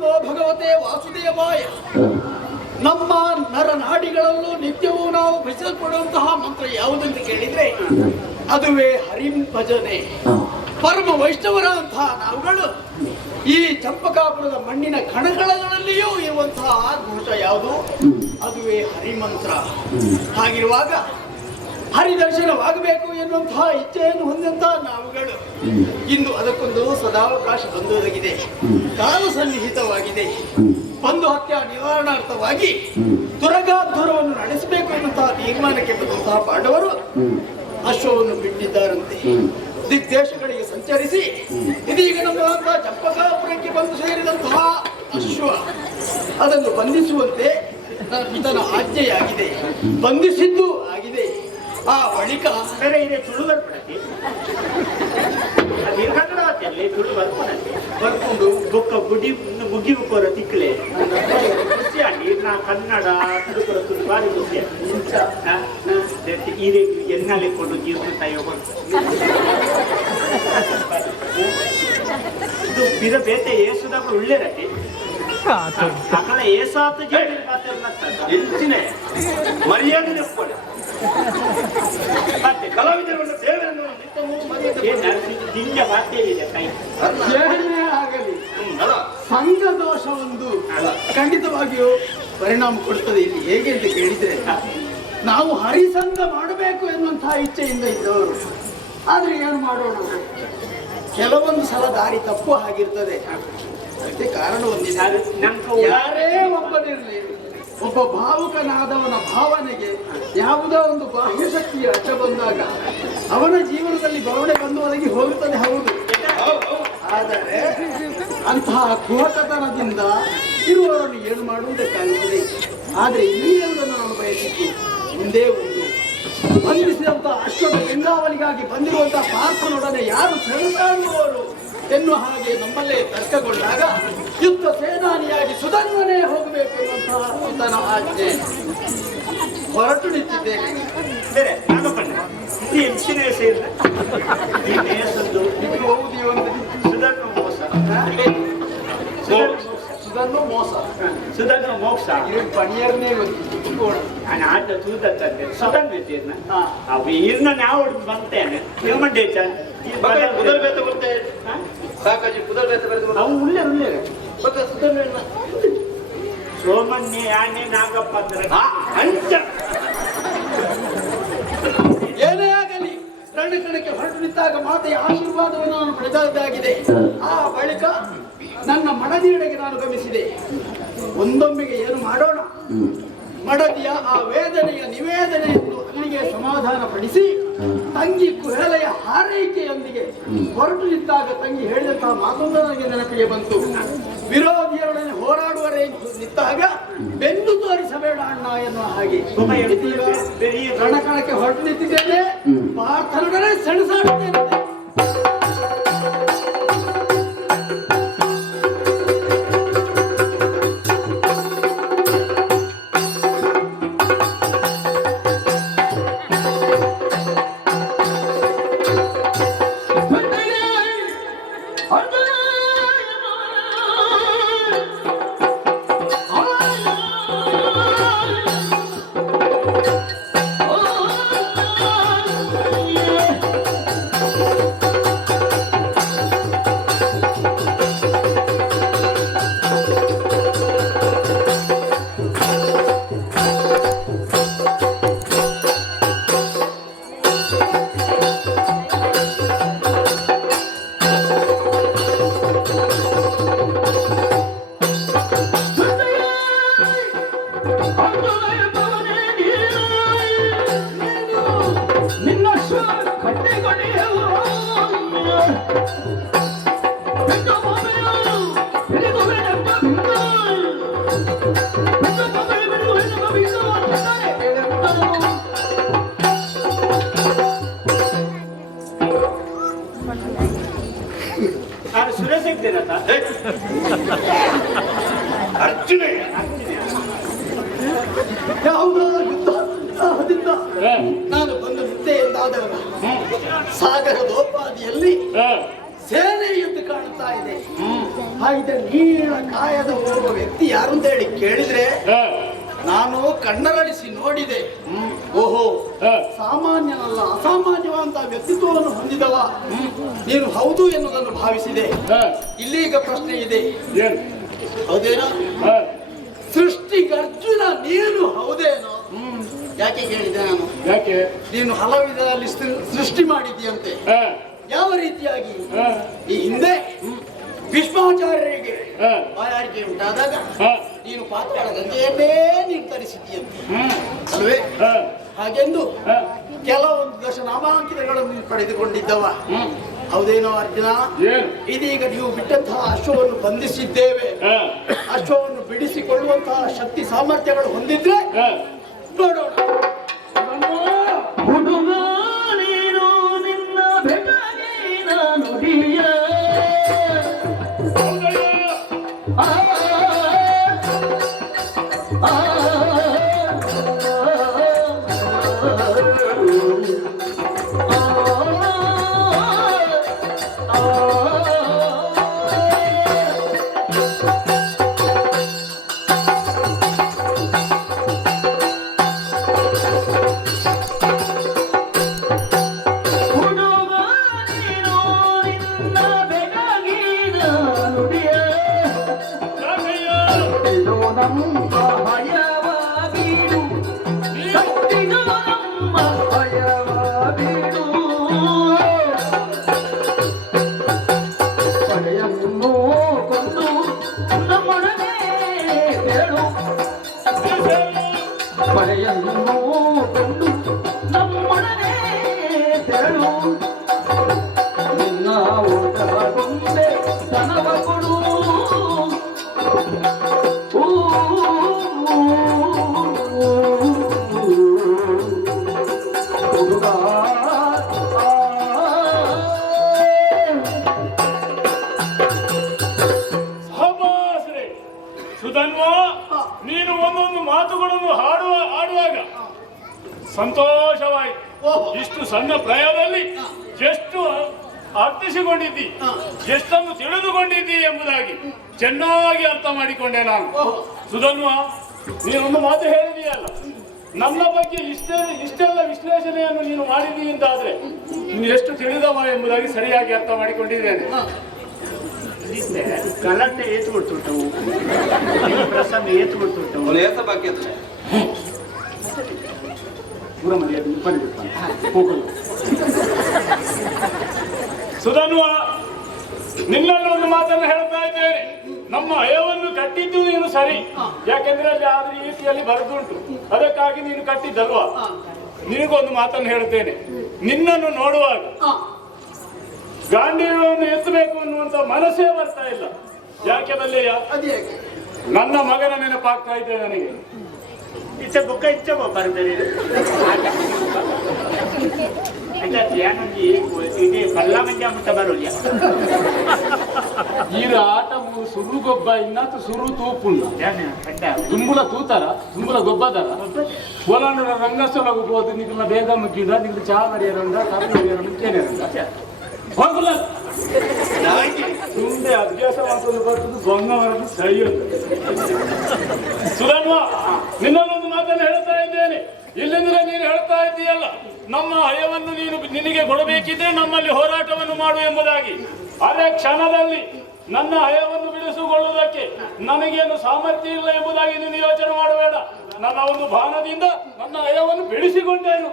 ನಮೋ ಭಗವತೆ ವಾಸುದೇವಾಯ. ನಮ್ಮ ನರನಾಡಿಗಳಲ್ಲೂ ನಿತ್ಯವೂ ನಾವು ಭಜಿಸಲ್ಪಡುವಂತಹ ಮಂತ್ರ ಯಾವುದೆಂದು ಕೇಳಿದ್ರೆ ಅದುವೇ ಹರಿಂ ಭಜನೆ. ಪರಮ ವೈಷ್ಣವರಂತಹ ನಾವುಗಳು ಈ ಚಂಪಕಾಪುರದ ಮಣ್ಣಿನ ಕಣಗಳಲ್ಲಿಯೂ ಇರುವಂತಹ ಘೋಷ ಯಾವುದು? ಅದುವೇ ಹರಿಮಂತ್ರ. ಹಾಗಿರುವಾಗ ಹರಿದರ್ಶನವಾಗಬೇಕು ಎನ್ನುವಂತಹ ಇಚ್ಛೆಯನ್ನು ಹೊಂದಂತಹ ನಾವುಗಳು ಇಂದು ಅದಕ್ಕೊಂದು ಸದಾವಕಾಶ ಬಂದೊದಗಿದೆ, ಕಾಲ ಸನ್ನಿಹಿತವಾಗಿದೆ. ಬಂಧು ಹತ್ಯೆ ನಿವಾರಣಾರ್ಥವಾಗಿ ದುರಗಾಧುರವನ್ನು ನಡೆಸಬೇಕು ಎನ್ನುವಂತಹ ತೀರ್ಮಾನಕ್ಕೆ ಬಂದಂತಹ ಪಾಂಡವರು ಅಶ್ವವನ್ನು ಬಿಟ್ಟಿದ್ದಾರಂತೆ. ದಿಗ್ದೇಶಗಳಿಗೆ ಸಂಚರಿಸಿ ಇದೀಗ ನಮ್ಮ ಚಂಪಕಾಪುರಕ್ಕೆ ಬಂದು ಸೇರಿದಂತಹ ಅಶ್ವ ಅದನ್ನು ಬಂಧಿಸುವಂತೆ ಈತನ ಆಜ್ಞೆಯಾಗಿದೆ. ಬಂಧಿಸಿದ್ದು ಆಗಿದೆ. ಆ ಬಳಿಕ ಇದೆ ತುಳು ಬರ್ಪಡತಿ ಕನ್ನಡ ತುಳು ಬರ್ಪಡತಿ ಬರ್ಕೊಂಡು ಬೊಕ್ಕ ಗುಡಿ ಮುಗಿ ಬುಕ್ಕೋರ ತಿಕ್ಕಲೆ ಖುಷಿ ಆಗಿ ನಾ ಕನ್ನಡ ತುಳುಕೊರ ತುಳು ಬಾರಿ ಖುಷಿ ಈ ಎನ್ನಾಲೆ ಕೊಂಡು ಜೀವನ ತಾಯಿ ಇದು ಬಿದ ಬೇತೆ ಏಸುದಾಗ ಒಳ್ಳೆರತಿ ಅಕಲ ಏಸಾತ ಹೆಚ್ಚಿನೇ ಮರ್ಯಾದೆ ನೆಪ್ಪಾಳೆ ಮತ್ತೆ ಕಲಾವಿದರನ್ನು ಸೇವೆಯನ್ನು ದಿಂಜ ಮಾತೇನಿದೆ ಕೈ ಏನೇ ಆಗಲಿ ಸಂಘ ದೋಷ ಒಂದು ಖಂಡಿತವಾಗಿಯೂ ಪರಿಣಾಮ ಕೊಡುತ್ತದೆ. ಇಲ್ಲಿ ಹೇಗೆ ಅಂತ ಕೇಳಿದ್ರೆ ನಾವು ಹರಿಸಂಗ ಮಾಡಬೇಕು ಎನ್ನುವಂತಹ ಇಚ್ಛೆಯಿಂದ ಇದ್ದವರು, ಆದ್ರೆ ಏನು ಮಾಡೋಣ, ಕೆಲವೊಂದು ಸಲ ದಾರಿ ತಪ್ಪು ಆಗಿರ್ತದೆ. ಅದಕ್ಕೆ ಕಾರಣ ಒಂದಿದೆ. ಯಾರೇ ಒಬ್ಬನಿರಲಿ, ಒಬ್ಬ ಭಾವುಕನಾದವನ ಭಾವನೆಗೆ ಯಾವುದೋ ಒಂದು ಬಾಹ್ಯ ಶಕ್ತಿಯ ಅಡ್ಡ ಬಂದಾಗ ಅವನ ಜೀವನದಲ್ಲಿ ಬವಣೆ ಬಂದು ಒದಗಿ ಹೋಗುತ್ತದೆ. ಹೌದು, ಆದರೆ ಅಂತಹ ಕುಹಕತನದಿಂದ ಇರುವವರನ್ನು ಏನು ಮಾಡುವುದಕ್ಕಾಗುತ್ತದೆ. ಆದರೆ ಇಲ್ಲಿ ಎಂಬುದನ್ನು ನಾನು ಬಯಸಿದ್ದು ಒಂದೇ ಒಂದು, ಬಂಧಿಸಿದಂತಹ ಅಶ್ವದ ಲಿಂಗಾವಲಿಗಾಗಿ ಬಂದಿರುವಂತಹ ಪಾರ್ಥನೊಡನೆ ಯಾರು ಸೆಣಸಾಡುವವರು ಎನ್ನುವ ಹಾಗೆ ನಮ್ಮಲ್ಲೇ ತರ್ಕಗೊಂಡಾಗ ಯುದ್ಧ ಸೇನಾನಿಯಾಗಿ ಸುಧನ್ವನೇ ಹೋಗಬೇಕು ಎನ್ನುವಂತಹ ಈತನ ಆಜ್ಞೆ. ಹೊರಟು ನಿಂತಿದ್ದೇನೆ. ಬೇರೆ ನಾನು ಕಂಡೆ ಈ ಹೆಚ್ಚಿನ ಸೇರಿದ ಈ ನೇಸದ್ದು ಹೋಗುದಿ ಒಂದು ಸುಧನ್ವ ಮೋಸ ಸುಧನ್ವ ಮೋಸ ಸುಧನ್ವ ಮೋಕ್ಷ ಪಣಿಯರ್ನೇ ನಾನು ಆಟ ತೂತಂತೆ ಸುಧನ್ವ ತೀರ್ನ ಅವು ಇರ್ನ ನಾವು ಬರ್ತೇನೆ ಏಮಂಡೆ ಪುದರ್ ಬೇತ ಬರ್ತೇ ಸಾಕಾಜಿ ಪುದರ್ ಬೇತ ಬರೆದು ಅವು ಉಳ್ಳೆ ಉಳ್ಳೆ ಮತ್ತೆ ಸುಧನ್ವ ಸೋಮನ್ಯ ಯಾನೆ ನಾಗಪ್ಪ ಅಂದ್ರೆ ಅಂಚ ಏನೇ ಆಗಲಿ ರಣಕಣಕ್ಕೆ ಹೊರಟು ನಿಂತಾಗ ಮಾತೆಯ ಆಶೀರ್ವಾದವನ್ನು ನಾನು ಪಡೆದದ್ದಾಗಿದೆ. ಆ ಬಳಿಕ ನನ್ನ ಮಡದಿಯೆಡೆಗೆ ನಾನು ಗಮನಿಸಿದೆ. ಒಂದೊಮ್ಮೆಗೆ ಏನು ಮಾಡೋಣ, ಮಡದಿಯ ಆ ವೇದನೆಯ ನಿವೇದನೆಯನ್ನು ಅಲ್ಲಿಗೆ ಸಮಾಧಾನ ಪಡಿಸಿ ತಂಗಿ ಕುಹೆಲೆಯ ಹಾರೈಕೆಯೊಂದಿಗೆ ಹೊರಟು ನಿಂತಾಗ ತಂಗಿ ಹೇಳಿದಂತಹ ಮಾತೊಂದು ನನಗೆ ನೆನಪಿಗೆ ಬಂತು. ವಿರೋಧಿಯರೊಡನೆ ಹೋರಾಡುವರೇ ನಿಂತಾಗ ಬೆನ್ನು ತೋರಿಸಬೇಡ ಅಣ್ಣ ಎನ್ನುವ ಹಾಗೆ ರಣಕಣಕ್ಕೆ ಹೊರಟು ನಿಂತಿದ್ದೇನೆ. ಪಾರ್ಥನೊಡನೆ ಸೆಣಸಾಡುತ್ತೇನೆ. ಅರ್ಜುನ ಯಾವುದೋ ಯುದ್ಧದಿಂದ ನಾನು ಬಂದು ನಿದ್ದೆ ಎಂದಾದವನ ಸಾಗರದೋಪಾದಿಯಲ್ಲಿ ಸೇನೆ ಎದ್ದು ಕಾಣುತ್ತಾ ಕಾಣಿಸ್ತಾ ಇದೆ. ಹಾಗಿದ್ರೆ ನೀಳ ಕಾಯದ ಒಬ್ಬ ವ್ಯಕ್ತಿ ಯಾರು ಅಂತ ಹೇಳಿ ಕೇಳಿದ್ರೆ ನಾನು ಕಣ್ಣರಳಿಸಿ ನೋಡಿದೆ. ಓಹೋ, ಸಾಮಾನ್ಯನಲ್ಲ, ಅಸಾಮಾನ್ಯವಾದಂತಹ ವ್ಯಕ್ತಿತ್ವವನ್ನು ಹೊಂದಿದವ ನೀನು ಹೌದು ಎನ್ನುವುದನ್ನು ಭಾವಿಸಿದೆ. ಇಲ್ಲೀಗ ಪ್ರಶ್ನೆ ಇದೆ, ಹೌದೇನೋ? ಸೃಷ್ಟಿಗರ್ಜುನ ನೀನು ಹೌದೇನೋ? ಯಾಕೆ ಕೇಳಿದೆ ನಾನು? ಯಾಕೆ? ನೀನು ಹಲವು ವಿಧದಲ್ಲಿ ಸೃಷ್ಟಿ ಮಾಡಿದ್ದೀಯಂತೆ. ಯಾವ ರೀತಿಯಾಗಿ? ಈ ಹಿಂದೆ ಭೀಷ್ಮಾಚಾರ್ಯರಿಗೆ ಬಾಯಾರಿಕೆ ಉಂಟಾದಾಗ ನೀನು ಪಾತಾಳ ಗಂಗೆಯನ್ನೇ ನಿರ್ಧರಿಸಿದ್ದೀಯಂತೆ ಅಲ್ವೇ? ಹಾಗೆಂದು ಕೆಲವೊಂದು ದಶನಾಮಾಂಕಿತಗಳನ್ನು ನೀನು ಪಡೆದುಕೊಂಡಿದ್ದವ ಹೌದೇನೋ ಅರ್ಜುನ? ಇದೀಗ ನೀವು ಬಿಟ್ಟಂತಹ ಅಶ್ವವನ್ನು ಬಂಧಿಸಿದ್ದೇವೆ. ಅಶ್ವವನ್ನು ಬಿಡಿಸಿಕೊಳ್ಳುವಂತಹ ಶಕ್ತಿ ಸಾಮರ್ಥ್ಯಗಳು ಹೊಂದಿದ್ರೆ ನೋಡೋಣ. ನೀನು ಒಂದೊಂದು ಮಾತುಗಳನ್ನು ಆಡುವಾಗ ಸಂತೋಷವಾಯಿತು. ಇಷ್ಟು ಸಣ್ಣ ಪ್ರಾಯದಲ್ಲಿ ಎಷ್ಟು ಅರ್ಥಿಸಿಕೊಂಡಿದ್ದಿ, ಎಷ್ಟನ್ನು ತಿಳಿದುಕೊಂಡಿದ್ದಿ ಎಂಬುದಾಗಿ ಚೆನ್ನಾಗಿ ಅರ್ಥ ಮಾಡಿಕೊಂಡೆ ನಾನು. ಸುಧನ್ವ, ನೀನೊಂದು ಮಾತು ಹೇಳಿದೀಯಲ್ಲ, ನನ್ನ ಬಗ್ಗೆ ಇಷ್ಟೆಲ್ಲ ವಿಶ್ಲೇಷಣೆಯನ್ನು ನೀನು ಮಾಡಿದ್ದೀ ಅಂತಾದ್ರೆ ನೀನು ಎಷ್ಟು ತಿಳಿದವ ಎಂಬುದಾಗಿ ಸರಿಯಾಗಿ ಅರ್ಥ ಮಾಡಿಕೊಂಡಿದ್ದೇನೆ. ಗಲಾಟೆ ಏತು ಬಿಡ್ತುಂಟು, ಪ್ರಸಂಗ ಏತು ಬಿಡ್ತುಂಟು. ಸುಧನ್ವ, ನಿನ್ನಲ್ಲಿ ಒಂದು ಮಾತನ್ನು ಹೇಳ್ತಾ ಇದ್ದೇನೆ. ನಮ್ಮ ಹಯವನ್ನು ಕಟ್ಟಿದ್ದು ನೀನು ಸರಿ, ಯಾಕೆಂದ್ರೆ ಅಲ್ಲಿ ಆದ ರೀತಿಯಲ್ಲಿ ಬರೆದುಂಟು, ಅದಕ್ಕಾಗಿ ನೀನು ಕಟ್ಟಿದ್ದಲ್ವಾ. ನಿನಗೊಂದು ಮಾತನ್ನು ಹೇಳ್ತೇನೆ. ನಿನ್ನನ್ನು ನೋಡುವಾಗ ಗಾಂಧೀವ್ಯವನ್ನು ಎತ್ತಬೇಕು ಅನ್ನುವಂತ ಮನಸ್ಸೇ ಬರ್ತಾ ಇಲ್ಲ. ಯಾಕೆ ಬಲ್ಲೆಯ? ನನ್ನ ಮಗನ ನೆನಪಾಗ್ತಾ ಇದೆ ನನಗೆ. ಇಚ್ಛೆ ಬುಕ್ಕ ಇಚ್ಛೆ ಬರ್ತಾರೆ ఇది పల్లా మంచి అమ్ముతారు ఈర ఆటము సుర్రు గొబ్బ ఇన్నతు సుర్రు తూపున్న దుంబుల తూతార దుంబుల గొబ్బదర పోలాండ రంగస్థలకు పోతే నీకు ಬೇಗ ಮುಗ್ಗಿದ ನಿಂಗೆ ಚಾ ನಡೆಯರಂದ ಕಾಫಿ ನಡೆಯರಂದ ಕೇಳಿರಂದ ಹೋಗಲ್ಲ ಮುಂದೆ ಅಭ್ಯಾಸ ಮಾಡೋದು ಬರ್ತದೆ ಬೊಂಗ ಬರೋದು ಸರಿ. ಸುಧನ್ವ, ನಿನ್ನೊಂದು ಮಾತನ್ನು ಹೇಳ್ತಾ ಇದ್ದೇನೆ. ಇಲ್ಲಿಂದ ನೀನು ಹೇಳ್ತಾ ಇದ್ದೀಯಲ್ಲ, ನಮ್ಮ ಹಯವನ್ನು ನಿನಗೆ ಕೊಡಬೇಕಿದ್ರೆ ನಮ್ಮಲ್ಲಿ ಹೋರಾಟವನ್ನು ಮಾಡು ಎಂಬುದಾಗಿ. ಅದೇ ಕ್ಷಣದಲ್ಲಿ ನನ್ನ ಹಯವನ್ನು ಬಿಡಿಸಿಕೊಳ್ಳುವುದಕ್ಕೆ ನನಗೇನು ಸಾಮರ್ಥ್ಯ ಇಲ್ಲ ಎಂಬುದಾಗಿ ನೀನು ಯೋಚನೆ ಮಾಡಬೇಡ. ನನ್ನ ಒಂದು ಬಾಣದಿಂದ ನನ್ನ ಹಯವನ್ನು ಬಿಡಿಸಿಕೊಂಡೇನು.